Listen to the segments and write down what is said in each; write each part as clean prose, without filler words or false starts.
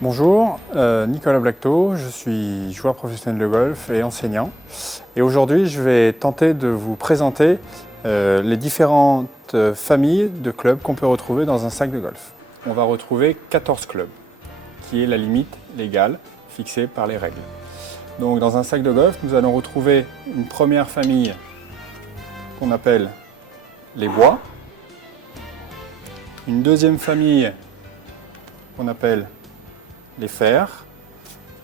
Bonjour, Nicolas Blacteau, je suis joueur professionnel de golf et enseignant. Et aujourd'hui, je vais tenter de vous présenter les différentes familles de clubs qu'on peut retrouver dans un sac de golf. On va retrouver 14 clubs, qui est la limite légale fixée par les règles. Donc dans un sac de golf, nous allons retrouver une première famille qu'on appelle les bois, une deuxième famille qu'on appelle les fers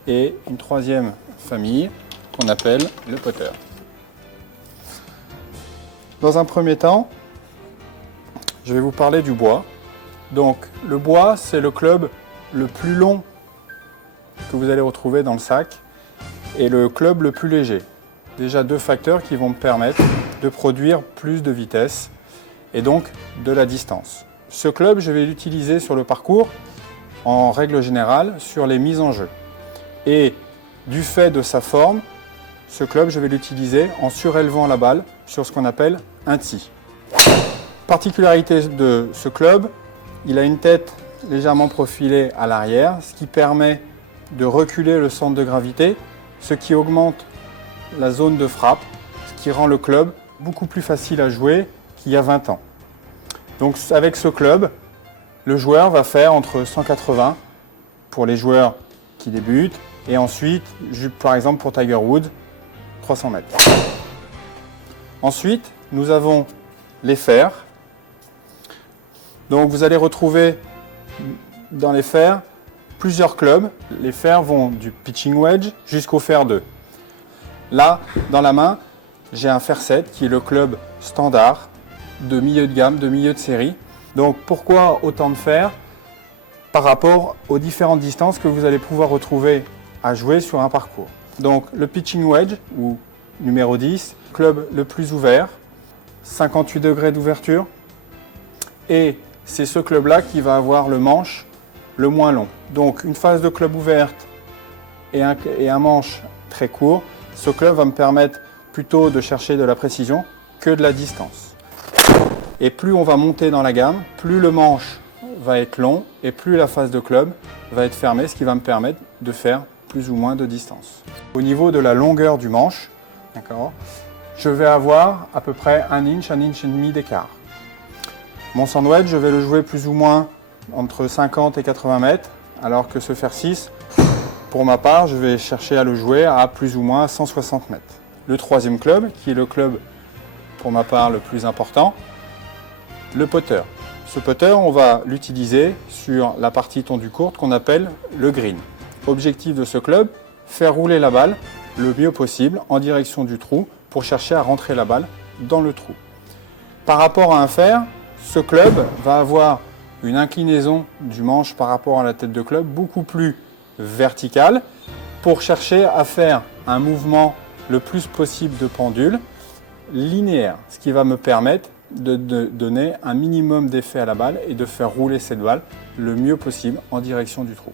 et une troisième famille qu'on appelle le putter. Dans un premier temps, je vais vous parler du bois. Donc le bois, c'est le club le plus long que vous allez retrouver dans le sac et le club le plus léger. Déjà deux facteurs qui vont me permettre de produire plus de vitesse et donc de la distance. Ce club, je vais l'utiliser sur le parcours en règle générale sur les mises en jeu. Et du fait de sa forme, ce club, je vais l'utiliser en surélevant la balle sur ce qu'on appelle un tee. Particularité de ce club, il a une tête légèrement profilée à l'arrière, ce qui permet de reculer le centre de gravité, ce qui augmente la zone de frappe, ce qui rend le club beaucoup plus facile à jouer qu'il y a 20 ans. Donc avec ce club, le joueur va faire entre 180 pour les joueurs qui débutent et ensuite, par exemple pour Tiger Woods, 300 mètres. Ensuite, nous avons les fers. Donc vous allez retrouver dans les fers plusieurs clubs. Les fers vont du pitching wedge jusqu'au fer 2. Là, dans la main, j'ai un fer 7 qui est le club standard de milieu de gamme, de milieu de série. Donc pourquoi autant de fers par rapport aux différentes distances que vous allez pouvoir retrouver à jouer sur un parcours. Donc le pitching wedge, ou numéro 10, club le plus ouvert, 58 degrés d'ouverture. Et c'est ce club-là qui va avoir le manche le moins long. Donc une phase de club ouverte et un manche très court, ce club va me permettre plutôt de chercher de la précision que de la distance. Et plus on va monter dans la gamme, plus le manche va être long et plus la face de club va être fermée, ce qui va me permettre de faire plus ou moins de distance. Au niveau de la longueur du manche, je vais avoir à peu près 1 inch et demi d'écart. Mon sandwich, je vais le jouer plus ou moins entre 50 et 80 mètres, alors que ce fer 6, pour ma part, je vais chercher à le jouer à plus ou moins 160 mètres. Le troisième club, qui est le club, pour ma part, le plus important, le putter. Ce putter, on va l'utiliser sur la partie tondue courte qu'on appelle le green. Objectif de ce club, faire rouler la balle le mieux possible en direction du trou pour chercher à rentrer la balle dans le trou. Par rapport à un fer, ce club va avoir une inclinaison du manche par rapport à la tête de club beaucoup plus verticale pour chercher à faire un mouvement le plus possible de pendule linéaire, ce qui va me permettre de donner un minimum d'effet à la balle et de faire rouler cette balle le mieux possible en direction du trou.